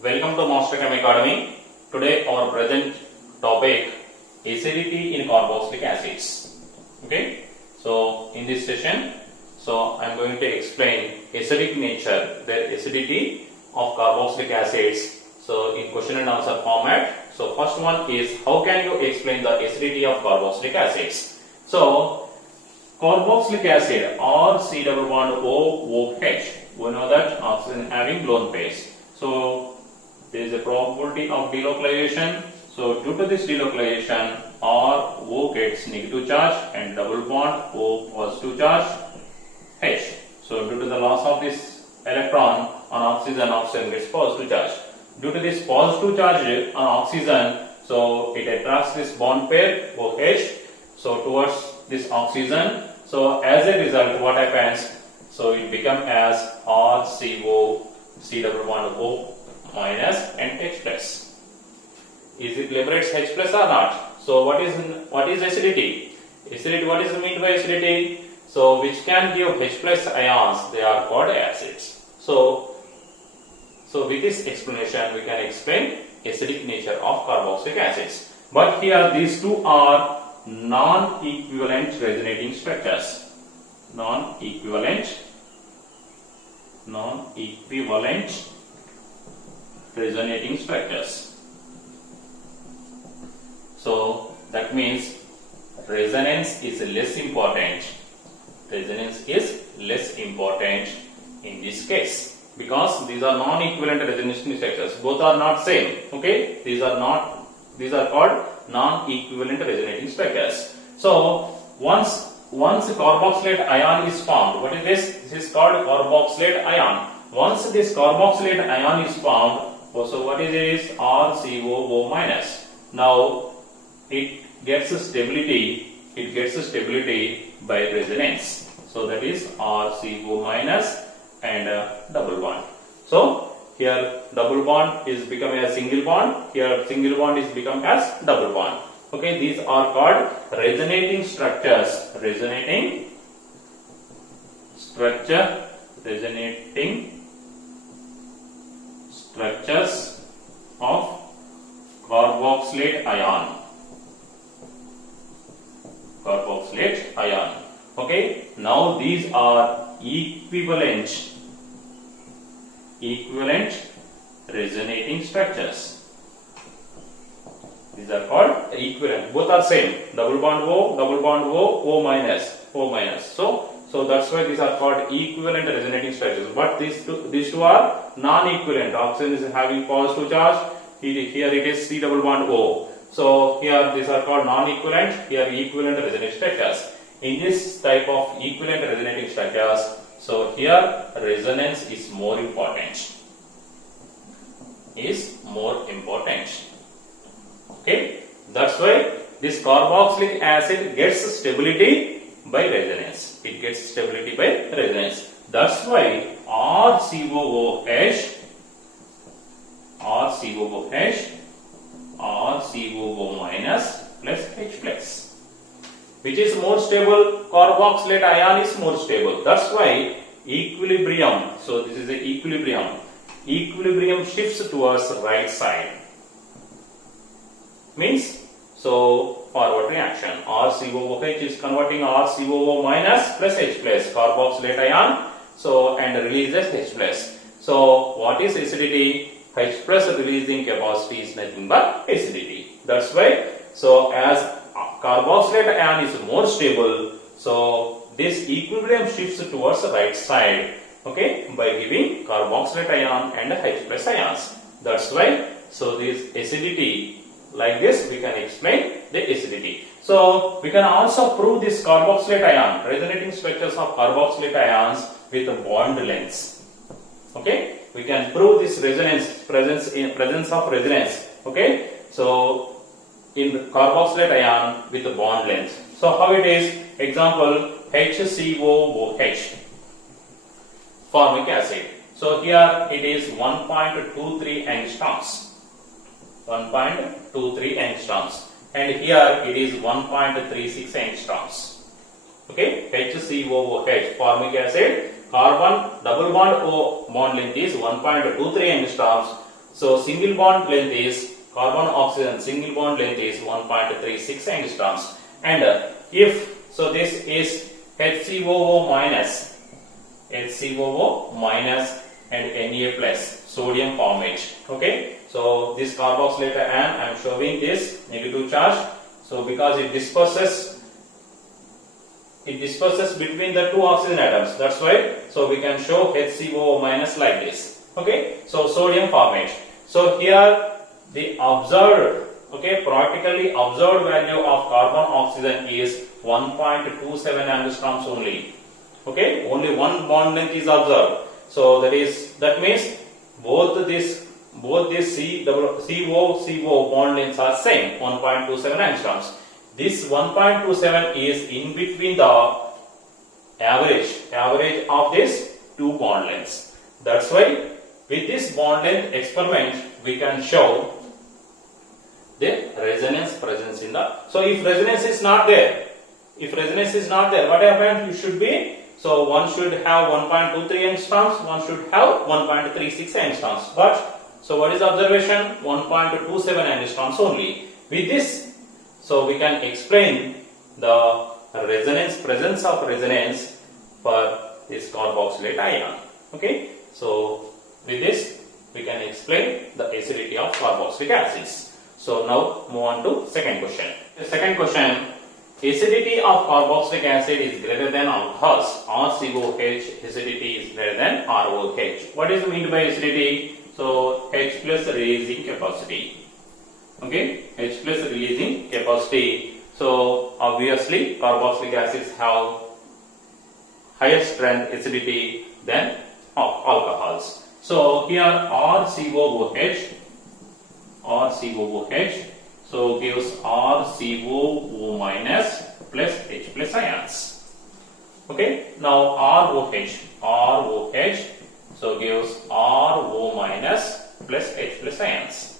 Welcome to Master Chem Academy. Today our present topic acidity in carboxylic acids. Okay. So in this session, I am going to explain acidic nature, the acidity of carboxylic acids. So in question and answer format. So first one is how can you explain the acidity of carboxylic acids? So carboxylic acid or C double bond OH. We know that oxygen having lone phase. So there is a probability of delocalization. So due to this delocalization, R O gets negative charge and double bond O positive charge H. So due to the loss of this electron on oxygen gets positive charge. Due to this positive charge on oxygen, so it attracts this bond pair OH so towards this oxygen. So as a result, what happens? So it becomes as RCO C double bond O minus and H plus. Is it liberates H plus or not? So what is acidity? Acidity, what is meant by acidity? So which can give H plus ions, they are called acids. So with this explanation we can explain acidic nature of carboxylic acids. But here these two are non-equivalent resonating structures. Non-equivalent resonating structures. So that means resonance is less important. Resonance is less important in this case because these are non-equivalent resonating structures. Both are not same. Okay, these are called non-equivalent resonating structures. So once a carboxylate ion is formed, what is this? This is called carboxylate ion. Once this carboxylate ion is formed, so what is it? RCOO minus. Now it gets stability. It gets stability by resonance. So that is RCO minus and double bond. So here double bond is become a single bond. Here single bond is become as double bond. Okay, these are called resonating structures. Resonating structures of carboxylate ion. Okay, now these are equivalent resonating structures. These are called equivalent. Both are same. Double bond O, O minus. So that's why these are called equivalent resonating structures. But these two are non-equivalent. Oxygen is having positive charge. Here it is C double bond O. So here these are called non-equivalent. Here equivalent resonating structures. In this type of equivalent resonating structures, so here resonance is more important. Okay, that's why this carboxylic acid gets stability by resonance. It gets stability by resonance. That's why RCOO minus plus H plus. Which is more stable? Carboxylate ion is more stable. That's why equilibrium. So this is the equilibrium. Equilibrium shifts towards right side. Means so forward reaction. RCOOH is converting RCOO minus plus H plus carboxylate ion. So and releases H plus. So what is acidity? H plus releasing capacity is nothing but acidity. That's why. So as carboxylate ion is more stable, so this equilibrium shifts towards the right side. Okay, by giving carboxylate ion and H plus ions. That's why. So this acidity, like this, we can explain the acidity. So we can also prove this carboxylate ion, resonating structures of carboxylate ions with bond lengths. Okay, we can prove this presence of resonance. Okay, so in carboxylate ion with the bond length. So how it is? Example HCOOH, formic acid. So here it is 1.23 angstroms. 1.23 angstroms. And here it is 1.36 angstroms. Okay, HCOOH, formic acid, carbon double bond O bond length is 1.23 angstroms. So single bond length is carbon oxygen single bond length is 1.36 angstroms. And if so, this is HCOO minus and Na plus sodium formate. Okay, so this carboxylate ion I am showing this negative charge. So because it disperses between the two oxygen atoms. That's why. So we can show HCOO minus like this. Okay, so sodium formate. So here the observed, practically observed value of carbon oxygen is 1.27 angstroms only. Okay, only one bond length is observed. So that means both this CO bond lengths are same, 1.27 angstroms. This 1.27 is in between the average of these two bond lengths. That's why with this bond length experiment we can show the resonance presence in the. So if resonance is not there, what happens? It should be, so one should have 1.23 angstroms, one should have 1.36 angstroms. But so what is the observation? 1.27 angstroms only. With this, so we can explain the presence of resonance for this carboxylate ion. Okay, so with this we can explain the acidity of carboxylic acids. So now move on to second question. The second question, acidity of carboxylic acid is greater than alcohols. RCOH acidity is greater than ROH. What is meant by acidity? So H plus releasing capacity. Okay, H plus releasing capacity. So obviously carboxylic acids have higher strength acidity than alcohols. So here RCOOH so gives RCOO minus plus H plus ions. Okay, now ROH so gives RO minus plus H plus ions.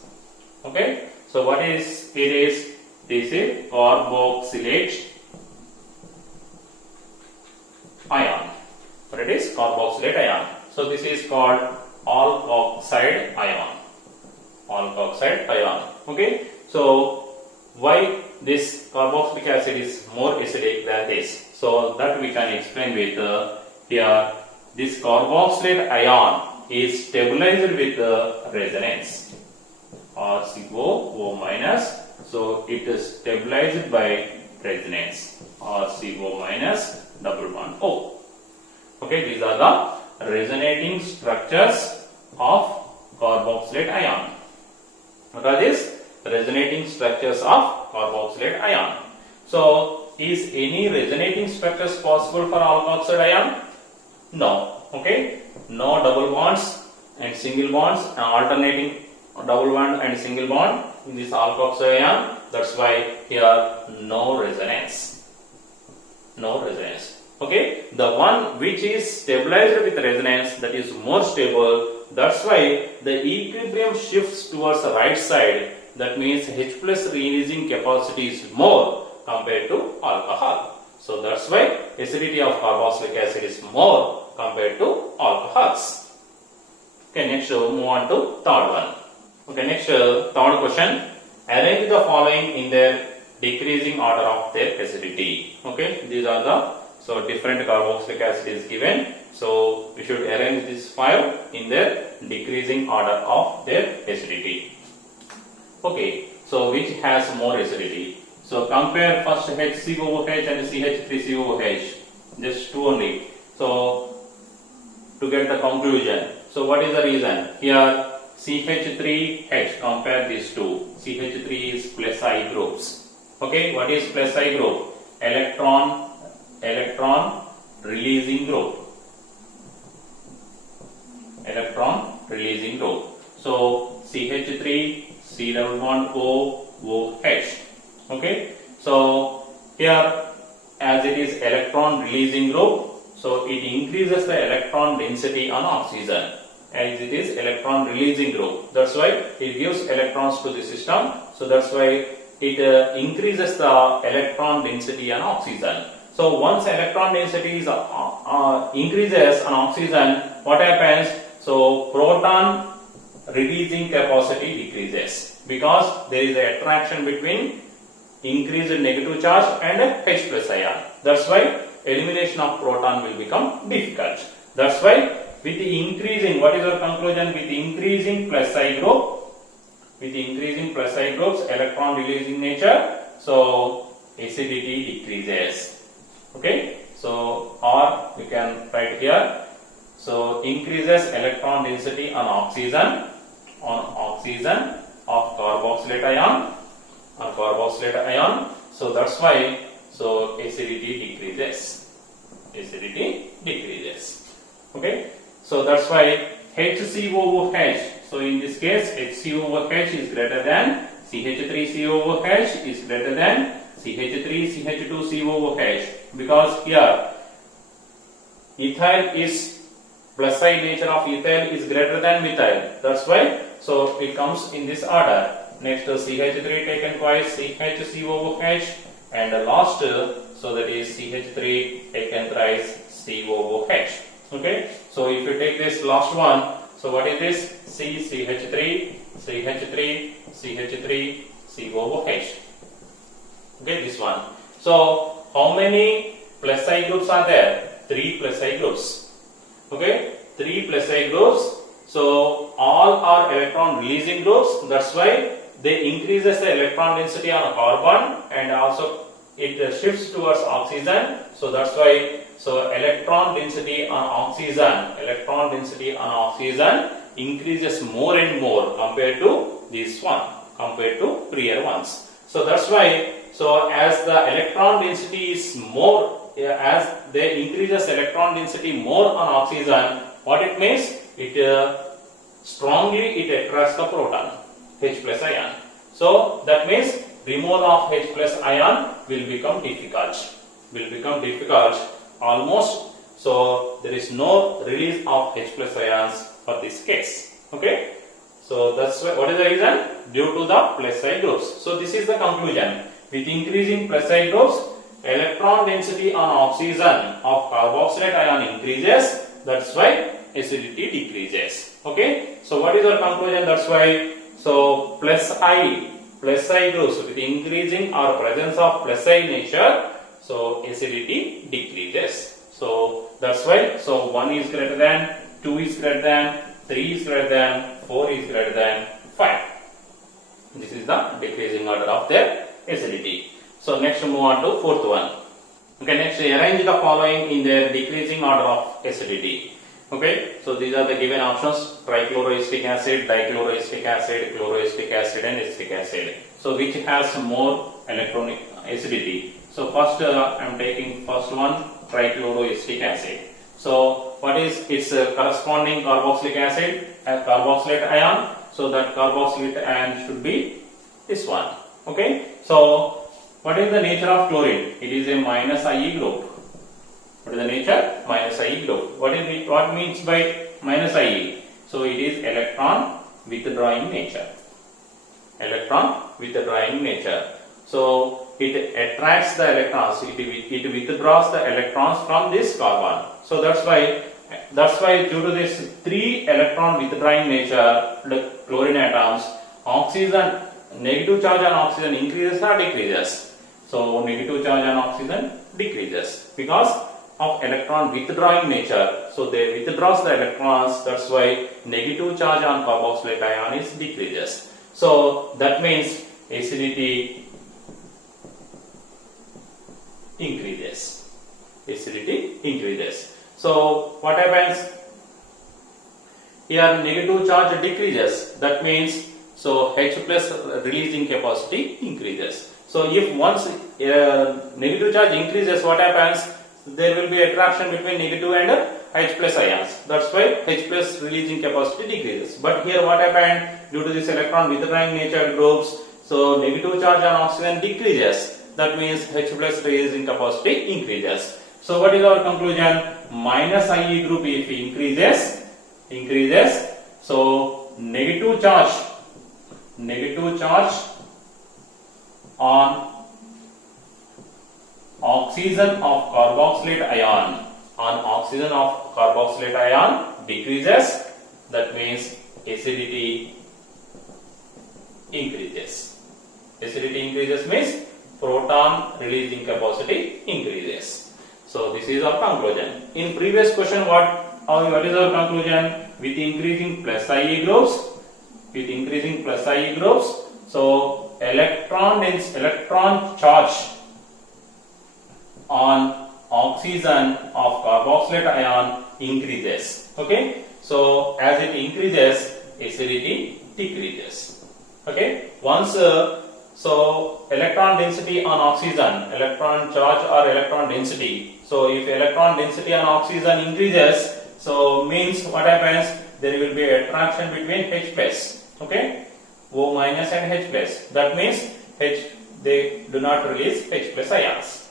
Okay, so what is it is? This is carboxylate ion. What it is? Carboxylate ion. So this is called alkoxide ion. Okay, so why this carboxylic acid is more acidic than this? So that we can explain with here. This carboxylate ion is stabilized with resonance. RCOO minus, so it is stabilized by resonance. RCO minus double bond O. Okay, these are the resonating structures of carboxylate ion. What are these? Resonating structures of carboxylate ion. So, is any resonating structures possible for alkoxide ion? No. Okay. No double bonds and single bonds, and alternating double bond and single bond in this alkoxide ion. That's why here no resonance. No resonance. Okay. The one which is stabilized with resonance, that is more stable. That's why the equilibrium shifts towards the right side. That means H plus releasing capacity is more compared to alcohol. So that's why acidity of carboxylic acid is more compared to alcohols. Okay, next move on to third one. Okay, next third question. Arrange the following in their decreasing order of their acidity. Okay, these are the different carboxylic acid is given. So we should arrange these 5 in their decreasing order of their acidity. Okay, so which has more acidity? So compare first HCOOH and CH3COOH, just 2 only. So to get the conclusion. So what is the reason? Here CH3H, compare these two. CH3 is plus I groups. Okay, what is plus I group? Electron releasing group. Electron releasing group. So CH3 C double bond OOH. Okay, so here as it is electron releasing group, so it increases the electron density on oxygen. As it is electron releasing group, that's why it gives electrons to the system. So that's why it increases the electron density on oxygen. So once electron density is increases on oxygen, what happens? So proton releasing capacity decreases because there is an attraction between increased negative charge and H plus ion. That's why elimination of proton will become difficult. That's why with the increasing, what is our conclusion? With the increasing plus I group, with the increasing plus I groups, electron releasing nature, so acidity decreases. Okay, so or we can write here, so increases electron density on oxygen of carboxylate ion, so that's why, so acidity decreases. Okay, so that's why HCOOH, so in this case HCOOH is greater than CH3COOH is greater than CH3CH2COOH, because here ethyl is plus I nature of ethyl is greater than methyl. That's why, so it comes in this order. Next CH3 taken twice, CHCOOH, and the last, so that is CH3 taken thrice, COOH. Okay, so if you take this last one, so what is this? CH3, COOH. Okay, this one. So how many plus I groups are there? 3 plus I groups. Okay, 3 plus I groups. So all are electron releasing groups. That's why they increases the electron density on a carbon, and also it shifts towards oxygen. So that's why, so electron density on oxygen increases more and more compared to this one, compared to prior ones. So that's why, so as the electron density is more, as they increases electron density more on oxygen, what it means? It strongly attracts the proton, H plus ion. So that means removal of H plus ion will become difficult. Almost. So there is no release of H plus ions for this case. Okay. So that's why, what is the reason? Due to the plus I groups. So this is the conclusion. With increasing plus I groups, electron density on oxygen of carboxylate ion increases. That's why acidity decreases. Okay. So what is our conclusion? That's why, so plus I groups with increasing or presence of plus I nature, so acidity decreases. So that's why, so 1 is greater than, 2 is greater than, 3 is greater than, 4 is greater than 5. This is the decreasing order of their acidity. So next move on to fourth one. Okay, next arrange the following in their decreasing order of acidity. Okay, so these are the given options: trichloroacetic acid, dichloroacetic acid, chloroacetic acid, and acetic acid. So which has more electronic acidity? So first I am taking first one, trichloroacetic acid. So what is its corresponding carboxylic acid? Carboxylate ion. So that carboxylate ion should be this one. Okay. So what is the nature of chlorine? It is a minus IE group. What is the nature? Minus IE group. What means by minus IE? So it is electron withdrawing nature. So it attracts the electrons. It withdraws the electrons from this carbon. So that's why due to this 3 electron withdrawing nature, the chlorine atoms, oxygen, negative charge on oxygen increases or decreases? So negative charge on oxygen decreases because of electron withdrawing nature. So they withdraws the electrons. That's why negative charge on carboxylate ion is decreases. So that means acidity increases. So what happens? Here negative charge decreases. That means, so H plus releasing capacity increases. So if once negative charge increases, what happens? There will be attraction between negative and H plus ions. That's why H plus releasing capacity decreases. But here what happened? Due to this electron withdrawing nature groups, so negative charge on oxygen decreases. That means H plus releasing capacity increases. So what is our conclusion? Minus IE group if increases, so negative charge on oxygen of carboxylate ion decreases. That means acidity increases. Acidity increases means proton releasing capacity increases. So this is our conclusion. In previous question, what is our conclusion? With increasing plus IE groups, so electron charge on oxygen of carboxylate ion increases. Okay, so as it increases, acidity decreases. Okay, once so electron density on oxygen, electron charge or electron density. So if electron density on oxygen increases, so means what happens? There will be attraction between H plus. Okay, O minus and H plus. That means they do not release H plus ions.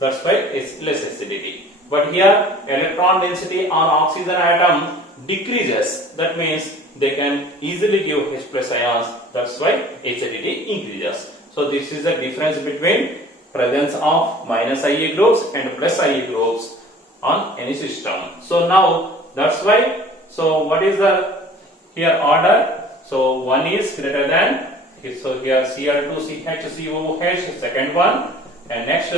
That's why it's less acidity. But here electron density on oxygen atom decreases. That means they can easily give H plus ions. That's why acidity increases. So this is the difference between presence of minus IE groups and plus IE groups on any system. So now that's why. So what is the here order? So one is greater than. So here Cl2CHCOOH, second one, and next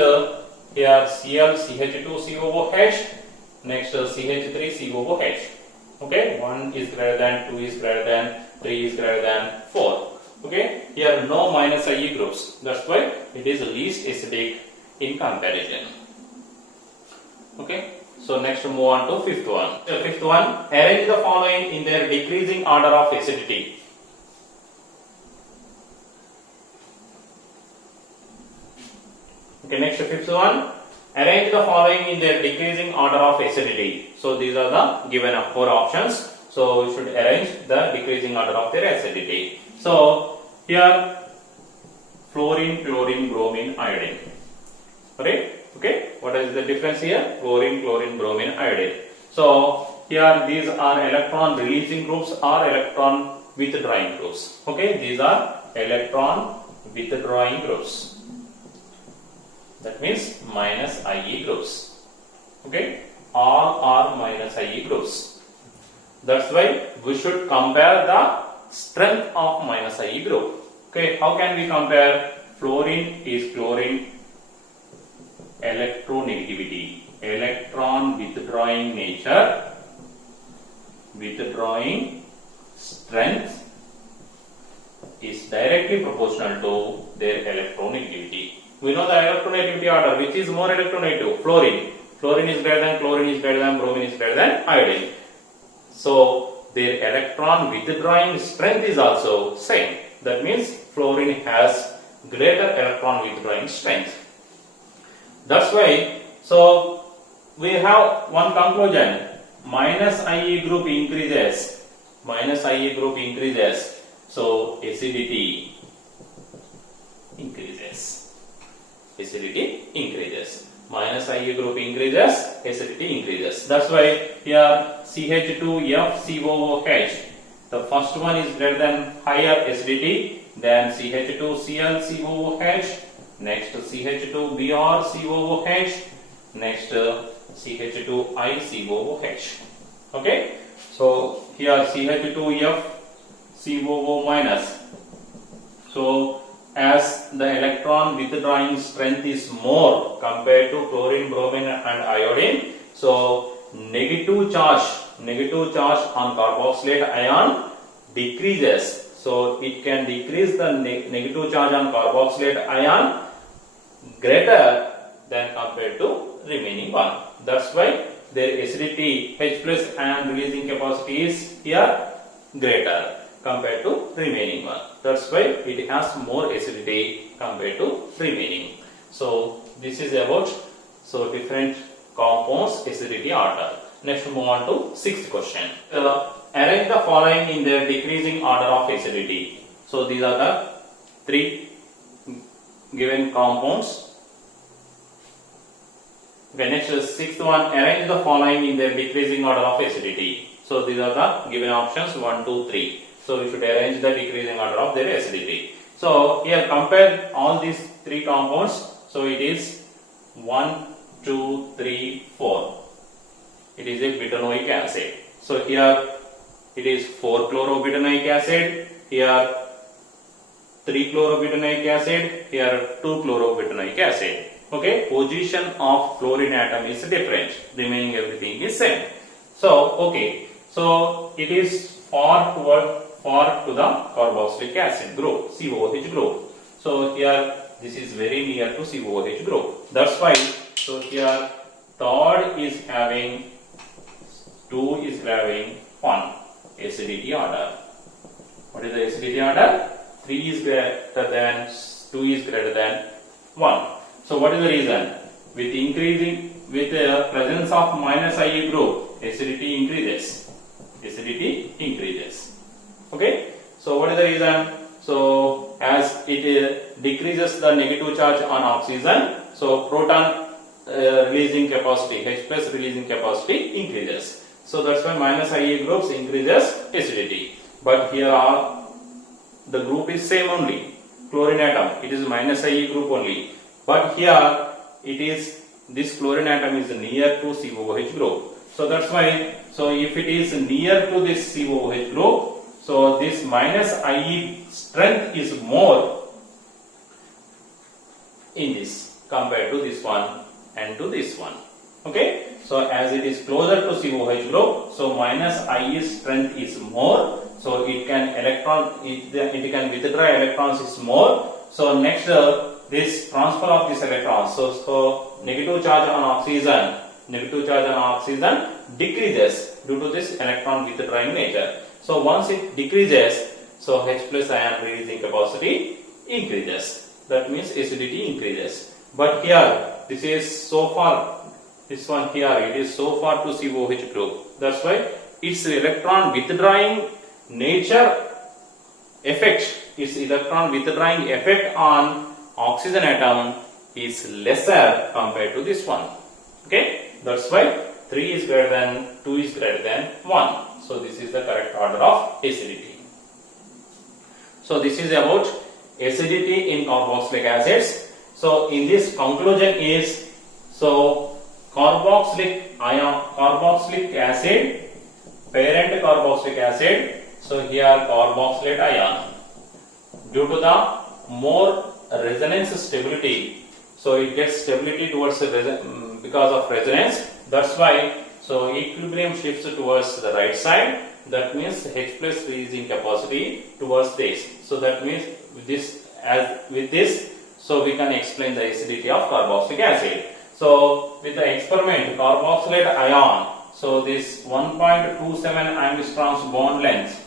here Cl CH2COOH, next CH3COOH. Okay, 1 is greater than, 2 is greater than, 3 is greater than 4. Okay, here no minus IE groups. That's why it is least acidic in comparison. Okay, so next move on to fifth one. The fifth one, arrange the following in their decreasing order of acidity. Okay, next fifth one, arrange the following in their decreasing order of acidity. So these are the given 4 options. So we should arrange the decreasing order of their acidity. So here fluorine, chlorine, bromine, iodine. Right? Okay. What is the difference here? Fluorine, chlorine, bromine, iodine. So here these are electron releasing groups or electron withdrawing groups. Okay. These are electron withdrawing groups. That means minus IE groups. Okay. All are minus IE groups. That's why we should compare the strength of minus IE group. Okay, how can we compare? Fluorine is chlorine electronegativity, electron withdrawing nature, withdrawing strength is directly proportional to their electronegativity. We know the electronegativity order. Which is more electronegative? Fluorine. Fluorine is greater than, chlorine is greater than, bromine is greater than iodine. So their electron withdrawing strength is also same. That means fluorine has greater electron withdrawing strength. That's why, so we have one conclusion. Minus IE group increases. Minus IE group increases. So acidity increases. Acidity increases. Minus IE group increases, acidity increases. That's why here CH2FCOOH, the first one is greater than higher acidity than CH2ClCOOH, next CH2BrCOOH, next CH2iCOOH. Okay, so here CH2FCOO minus. So as the electron withdrawing strength is more compared to chlorine, bromine and iodine, so negative charge on carboxylate ion decreases. So it can decrease the negative charge on carboxylate ion greater than compared to remaining one. That's why their acidity H plus and releasing capacity is here greater compared to remaining one. That's why it has more acidity compared to remaining. So this is about different compounds acidity order. Next move on to sixth question. Arrange the following in their decreasing order of acidity. So these are the 3 given compounds. Okay, next sixth one, arrange the following in their decreasing order of acidity. So these are the given options 1, 2, 3. So we should arrange the decreasing order of their acidity. So here compare all these 3 compounds. So it is 1, 2, 3, 4. It is a butanoic acid. So here it is 4-chlorobutanoic acid, here 3-chlorobutanoic acid, here 2-chlorobutanoic acid. Okay, position of chlorine atom is different, remaining everything is same. So, okay, so it is far to the carboxylic acid group, COOH group. So here this is very near to COOH group. That's why, so here third is having 2 is having 1 acidity order. What is the acidity order? 3 is greater than 2 is greater than 1. So what is the reason? With the presence of minus IE group, acidity increases. Acidity increases. Okay. So what is the reason? So as it decreases the negative charge on oxygen, so proton releasing capacity, H plus releasing capacity increases. So that's why minus IE groups increases acidity. But here the group is same only, chlorine atom. It is minus IE group only. But here it is, this chlorine atom is near to COOH group. So that's why, so if it is near to this COOH group, so this minus IE strength is more in this compared to this one and to this one. Okay, so as it is closer to COOH group, so minus IE strength is more, so it can can withdraw electrons is more. So next this transfer of this electrons, so negative charge on oxygen decreases due to this electron withdrawing nature. So once it decreases, so H plus ion releasing capacity increases. That means acidity increases. But here this is so far, this one here, it is so far to COOH group. That's why its electron withdrawing nature effect, its electron withdrawing effect on oxygen atom is lesser compared to this one. Okay, that's why 3 is greater than 2 is greater than 1. So this is the correct order of acidity. So this is about acidity in carboxylic acids. So in this conclusion is, so carboxylic acid, parent carboxylic acid. So here carboxylate ion, due to the more resonance stability, so it gets stability towards because of resonance. That's why, so equilibrium shifts towards the right side. That means H plus releasing capacity towards this. So that means with this, so we can explain the acidity of carboxylic acid. So with the experiment, carboxylate ion, so this 1.27 angstroms bond length,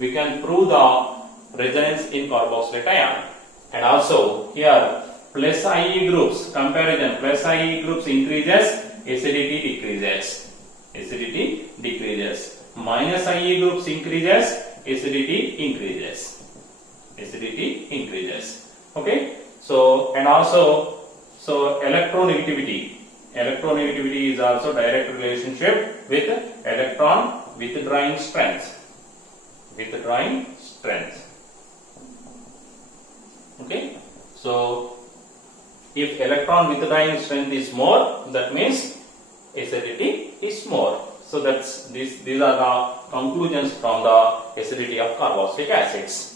we can prove the resonance in carboxylate ion. And also here plus IE groups, comparison, plus IE groups increases, acidity decreases. Minus IE groups increases, acidity increases. Okay, so and also, so electronegativity is also direct relationship with electron withdrawing strength. Okay, so if electron withdrawing strength is more, that means acidity is more. So these are the conclusions from the acidity of carboxylic acids.